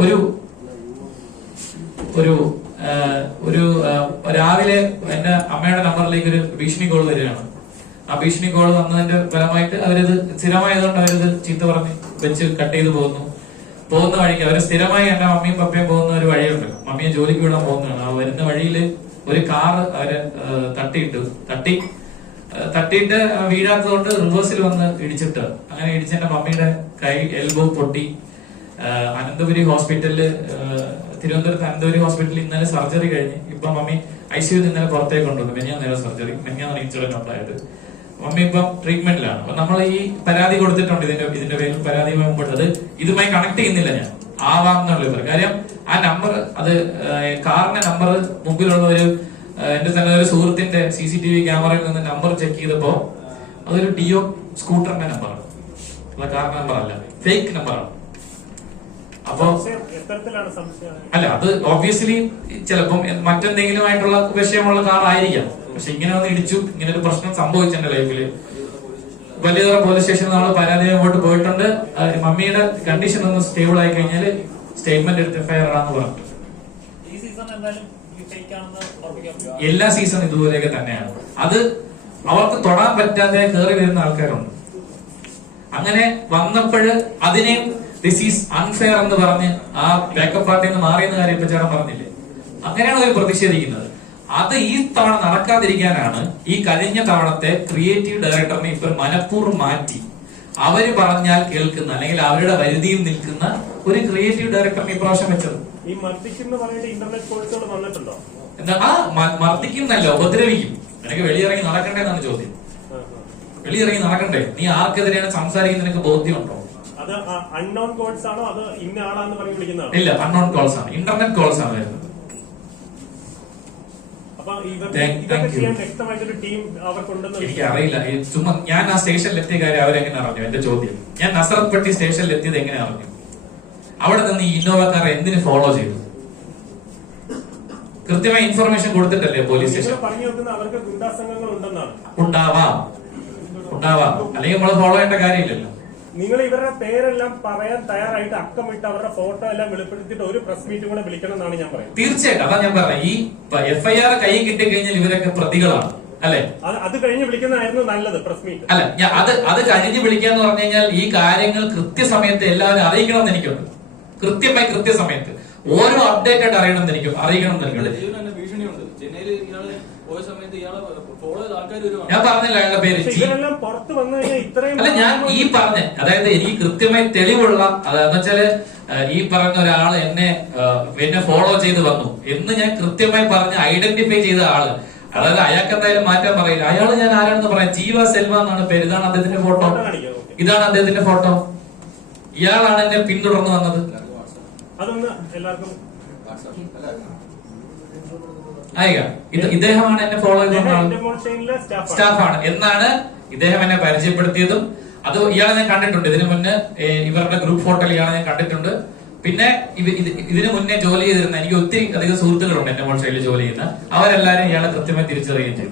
ഒരു ഒരു ഒരു രാവിലെ എന്റെ അമ്മയുടെ നമ്പറിലേക്ക് ഒരു ഭീഷണി കോൾ വരികയാണ്. ആ ഭീഷണി കോൾ വന്നതിന്റെ ഫലമായിട്ട് അവരത് സ്ഥിരമായതുകൊണ്ട് അവരത് ചീത്ത പറഞ്ഞ് വെച്ച് കട്ട് ചെയ്ത് പോകുന്നു. പോകുന്ന വഴിക്ക് അവർ സ്ഥിരമായി എന്റെ മമ്മിയും പപ്പയും പോകുന്ന ഒരു വഴിയുണ്ട്. മമ്മിയെ ജോലിക്ക് വിടാൻ പോകുന്നതാണ്. ആ വരുന്ന വഴിയിൽ ഒരു കാറ് അവരെ തട്ടിയിട്ട് തട്ടി തട്ടിയിട്ട് വീഴാത്തതുകൊണ്ട് റിവേഴ്സിൽ വന്ന് ഇടിച്ചിട്ട്. അങ്ങനെ ഇടിച്ച് എന്റെ മമ്മിയുടെ കൈ എൽബോ പൊട്ടി. അനന്തപുരി ഹോസ്പിറ്റലിൽ ആഹ് തിരുവനന്തപുരത്ത് അനന്തപുരി ഹോസ്പിറ്റലിൽ ഇന്നലെ സർജറി കഴിഞ്ഞ്. ഇപ്പൊ മമ്മി ഐ സിയുന്ന് ഇന്നലെ പുറത്തേക്ക് കൊണ്ടുവന്നു. മെനിയാ നേരെ സർജറി മെനിയാന്ന് ഇൻസിഡന്റ് ഉണ്ടായത് മമ്മി ഇപ്പം ട്രീറ്റ്മെന്റിലാണ് അപ്പൊ നമ്മൾ ഈ പരാതി കൊടുത്തിട്ടുണ്ട് ഇതിന്റെ ഇതിന്റെ പേരിൽ പരാതി പോകുമ്പോഴത് ഇതുമായി കണക്ട് ചെയ്യുന്നില്ല ഞാൻ. ആവാം എന്നുള്ള കാര്യം. ആ നമ്പർ അത് കാറിന്റെ നമ്പർ മുമ്പിലുള്ള ഒരു എന്റെ തന്നെ ഒരു സുഹൃത്തിന്റെ സി സി ടി വി ക്യാമറയിൽ നിന്ന് നമ്പർ ചെക്ക് ചെയ്തപ്പോ അതൊരു ഡിയോ സ്കൂട്ടറിന്റെ നമ്പറാണ് അല്ല കാർ നമ്പർ അല്ല. ഫേക്ക് നമ്പറാണ് അപ്പൊ അല്ല അത് ഓബിയസ്ലി ചിലപ്പം മറ്റെന്തെങ്കിലും ആയിട്ടുള്ള വിഷയമുള്ള കാർ ആയിരിക്കാം. പക്ഷെ ഇങ്ങനെ ഒന്ന് ഇടിച്ചു ഇങ്ങനെ ഒരു പ്രശ്നം സംഭവിച്ചു എന്റെ ലൈഫിൽ വലിയതറ പോലീസ് സ്റ്റേഷനിൽ നമ്മൾ പരാതി അങ്ങോട്ട് പോയിട്ടുണ്ട്. മമ്മിയുടെ കണ്ടീഷൻ ഒന്ന് സ്റ്റേബിൾ ആയി കഴിഞ്ഞാൽ സ്റ്റേറ്റ്മെന്റ് എടുത്ത് എഫ്ഐആർ ആണെന്ന് പറഞ്ഞു എല്ലാ സീസൺ ഇതുപോലെയൊക്കെ തന്നെയാണ്. അത് അവർക്ക് തൊടാൻ പറ്റാതെ കയറി വരുന്ന ആൾക്കാരുണ്ട്. അങ്ങനെ വന്നപ്പോഴ് അതിനെ ദിസ് ഈസ് അൺഫെയർ എന്ന് പറഞ്ഞ് ആ ബാക്കപ്പ് പാർട്ടിയിൽ നിന്ന് മാറിയെന്ന കാര്യം ഇപ്പൊ ചേട്ടൻ പറഞ്ഞില്ലേ? അങ്ങനെയാണ് അവർ പ്രതിഷേധിക്കുന്നത്. അത് ഈ തവണ നടക്കാതിരിക്കാനാണ് ഈ കഴിഞ്ഞ തവണത്തെ ക്രിയേറ്റീവ് ഡയറക്ടറിനെ ഇപ്പൊ മനഃപൂർവം മാറ്റി. അവർ പറഞ്ഞാൽ കേൾക്കുന്ന അല്ലെങ്കിൽ അവരുടെ പരിധിയിൽ നിൽക്കുന്ന ഒരു ക്രിയേറ്റീവ് ഡയറക്ടറിനെ ഇപ്രാവശ്യം വെച്ചത്. ഈ മർദ്ദിക്കുന്ന പറഞ്ഞിട്ട് ഇന്റർനെറ്റ് കോഴ്സുകൾ വന്നിട്ടുണ്ടോ? എന്താ ആ മർദ്ദിക്കുന്നല്ല ഉപദ്രവിക്കും. നിനക്ക് വെളിയിറങ്ങി നടക്കണ്ടേ എന്നാണ് ചോദ്യം. വെളിയിറങ്ങി നടക്കണ്ടേ? നീ ആർക്കെതിരെയാണ് സംസാരിക്കുന്ന നിനക്ക് ബോധ്യമുണ്ടോ? അത് അൺനോൺ കോൾസ് ആണോ? അത് ഇന്ന ആളാന്ന് പറഞ്ഞ് വിളിക്കുന്നതാണോ? ഇല്ല അൺനോൺ കോൾസ് ആണ്. ഇന്റർനെറ്റ് കോൾസ് ആണ് വരുന്നത്. എനിക്കറിയില്ല. ചുമ്മാ ഞാൻ ആ സ്റ്റേഷനിലെത്തിയ കാര്യം അവരെങ്ങനെ അറിഞ്ഞു? എന്റെ ചോദ്യം. ഞാൻ നസറത്പട്ടി സ്റ്റേഷനിൽ സ്റ്റേഷനിലെത്തിയത് എങ്ങനെ അറിഞ്ഞു? അവിടെ നിന്ന് ഈ ഇന്നോവക്കാർ എന്തിന് ഫോളോ ചെയ്തു? കൃത്യമായ ഇൻഫർമേഷൻ കൊടുത്തിട്ടല്ലേ പോലീസ് സ്റ്റേഷൻ ഉണ്ടാവാം. ഉണ്ടാവാം. അല്ലെങ്കിൽ നമ്മൾ ഫോളോ ചെയ്യേണ്ട കാര്യമില്ലല്ലോ. നിങ്ങൾ ഇവരുടെ പേരെല്ലാം പറയാൻ തയ്യാറായിട്ട് അക്കമിട്ട് അവരുടെ ഫോട്ടോ എല്ലാം വെളിപ്പെടുത്തിയിട്ട് ഒരു പ്രസ് മീറ്റും കൂടെ വിളിക്കണം എന്നാണ് ഞാൻ പറയുന്നത്. തീർച്ചയായിട്ടും. അതാ ഞാൻ പറഞ്ഞ. ഈ എഫ്ഐആർ കൈ കിട്ടി കഴിഞ്ഞാൽ ഇവരൊക്കെ പ്രതികളാണ്. അല്ലെ? അത് അത് കഴിഞ്ഞ് വിളിക്കുന്നതായിരുന്നു നല്ലത് പ്രസ് മീറ്റ് അല്ല അത് അത് കഴിഞ്ഞ് വിളിക്കാന്ന് പറഞ്ഞു കഴിഞ്ഞാൽ ഈ കാര്യങ്ങൾ കൃത്യസമയത്ത് എല്ലാവരും അറിയിക്കണം എന്ന് എനിക്കുണ്ട്. കൃത്യമായി കൃത്യസമയത്ത്. ഓരോ അപ്ഡേറ്റ് ആയിട്ട് അറിയണം എന്ന് എനിക്ക് അറിയിക്കണം എന്ന് എനിക്കുണ്ട് ഞാൻ പറഞ്ഞില്ല അയാളുടെ പേര്. അല്ല ഞാൻ ഈ പറഞ്ഞ അതായത് എനിക്ക് കൃത്യമായി തെളിവുള്ള അതെന്ന് വെച്ചാൽ ഈ പറഞ്ഞ ഒരാൾ എന്നെ എന്നെ ഫോളോ ചെയ്ത് വന്നു. എന്ന് ഞാൻ കൃത്യമായി പറഞ്ഞ് ഐഡന്റിഫൈ ചെയ്ത ആൾ. അതായത് അയാൾക്ക് എന്തായാലും മാറ്റാൻ പറയില്ല. അയാൾ ഞാൻ ആരാണെന്ന് പറയാം. ജീവ സെൽവ എന്നാണ് പേര്. ഇതാണ് അദ്ദേഹത്തിന്റെ ഫോട്ടോ ഇതാണ് അദ്ദേഹത്തിന്റെ ഫോട്ടോ ഇയാളാണ് എന്നെ പിന്തുടർന്ന് വന്നത്. അതൊന്ന് എല്ലാവർക്കും ഇദ്ദേഹമാണ് എന്നെ ഫോളോ ചെയ്ത സ്റ്റാഫാണ്. എന്നാണ് ഇദ്ദേഹം എന്നെ പരിചയപ്പെടുത്തിയതും. അത് ഇയാളെ ഞാൻ കണ്ടിട്ടുണ്ട്. ഇതിനു മുന്നേ ഇവരുടെ ഗ്രൂപ്പ് ഫോട്ടോയിൽ ഇയാളെ ഞാൻ കണ്ടിട്ടുണ്ട്. പിന്നെ ഇതിനു മുന്നേ ജോലി ചെയ്തിരുന്ന എനിക്ക് ഒത്തിരി അധികം സുഹൃത്തുക്കളുണ്ട് എന്റെ മോൾ സൈഡിൽ ജോലി ചെയ്യുന്ന. അവരെല്ലാരും ഇയാളെ കൃത്യമായി തിരിച്ചറിയുകയും ചെയ്തു.